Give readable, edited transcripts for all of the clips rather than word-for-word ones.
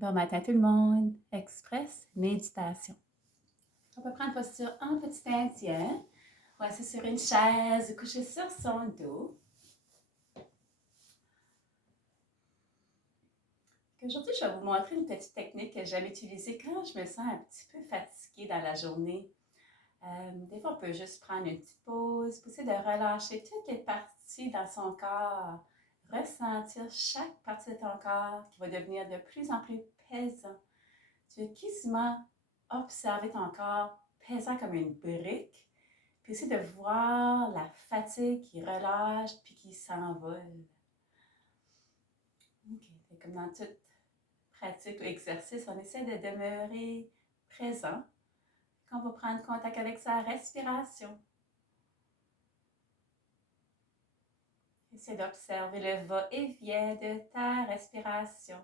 Bon matin tout le monde. Express méditation. On peut prendre posture en petit indien. On va assis sur une chaise ou coucher sur son dos. Aujourd'hui, je vais vous montrer une petite technique que j'aime utiliser quand je me sens un petit peu fatiguée dans la journée. Des fois, on peut juste prendre une petite pause, pousser de relâcher toutes les parties dans son corps, ressentir chaque partie de ton corps qui va devenir de plus en plus pesant. Tu veux quasiment observer ton corps pesant comme une brique, puis essayer de voir la fatigue qui relâche puis qui s'envole. OK. Comme dans toute pratique ou exercice, on essaie de demeurer présent. On va prendre contact avec sa respiration. Essaie d'observer le va-et-vient de ta respiration.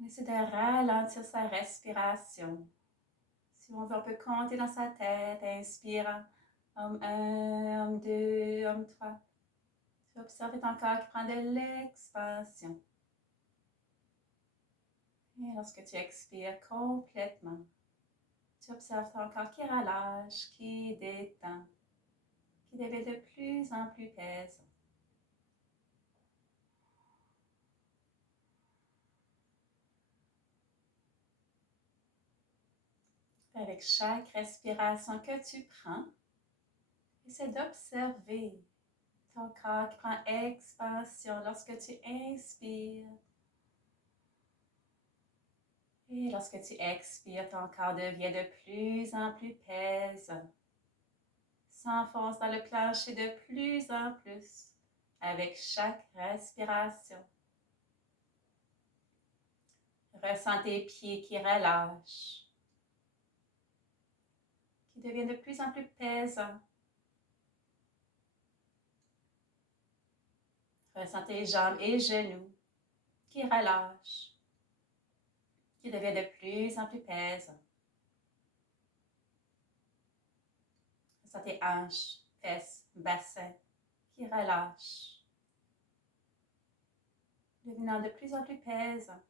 On essaie de ralentir sa respiration. Si on veut, on peut compter dans sa tête, inspirant. Homme 1, homme 2, homme 3. Tu vas observer ton corps qui prend de l'expansion. Et lorsque tu expires complètement, tu observes ton corps qui relâche, qui détend, qui devient de plus en plus pesant. Avec chaque respiration que tu prends, essaie d'observer ton corps qui prend expansion lorsque tu inspires. Et lorsque tu expires, ton corps devient de plus en plus pesant. S'enfonce dans le plancher de plus en plus avec chaque respiration. Ressens tes pieds qui relâchent, qui deviennent de plus en plus pesants. Ressens tes jambes et genoux qui relâchent, qui deviennent de plus en plus pesants. Ressens tes hanches, fesses, bassins qui relâchent, devenant de plus en plus pesants.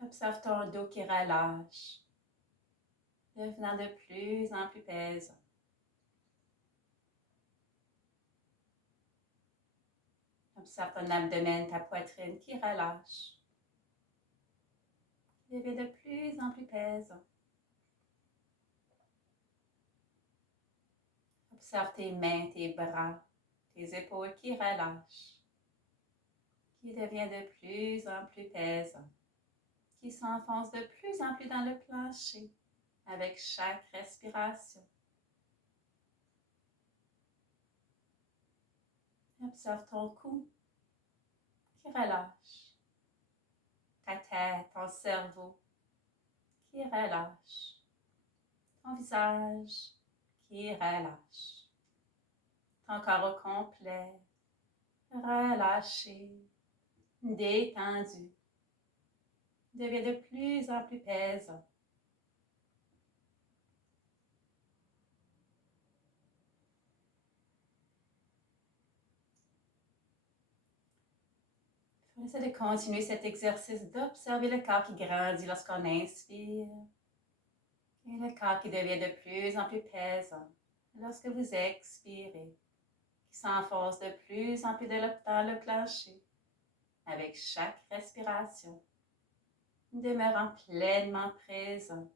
Observe ton dos qui relâche, devenant de plus en plus pesant. Observe ton abdomen, ta poitrine qui relâche, devient de plus en plus pesant. Observe tes mains, tes bras, tes épaules qui relâchent, qui deviennent de plus en plus pesants, qui s'enfoncent de plus en plus dans le plancher avec chaque respiration. Observe ton cou qui relâche, ta tête, ton cerveau qui relâche, ton visage qui relâche, ton corps au complet, relâché, détendu, devient de plus en plus pesant. On essaie de continuer cet exercice d'observer le corps qui grandit lorsqu'on inspire et le corps qui devient de plus en plus pesant lorsque vous expirez, qui s'enfonce de plus en plus dans le plancher avec chaque respiration, demeurant pleinement présent.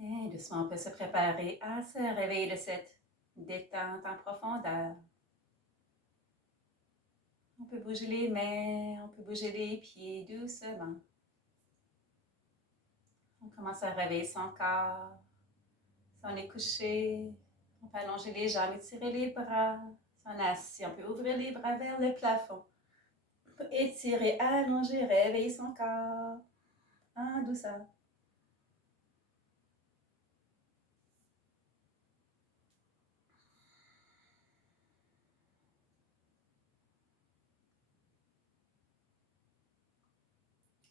Et doucement, on peut se préparer à se réveiller de cette détente en profondeur. On peut bouger les mains, on peut bouger les pieds doucement. On commence à réveiller son corps. Si on est couché, on peut allonger les jambes, étirer les bras. Si on est assis, on peut ouvrir les bras vers le plafond. On peut étirer, allonger, réveiller son corps en douceur.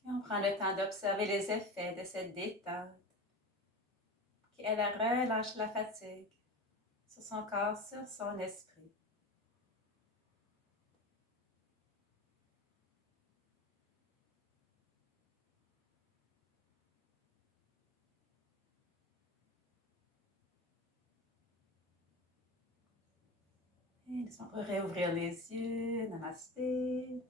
Et on prend le temps d'observer les effets de cette détente. Elle relâche la fatigue sur son corps, sur son esprit. Et on peut réouvrir les yeux. Namasté.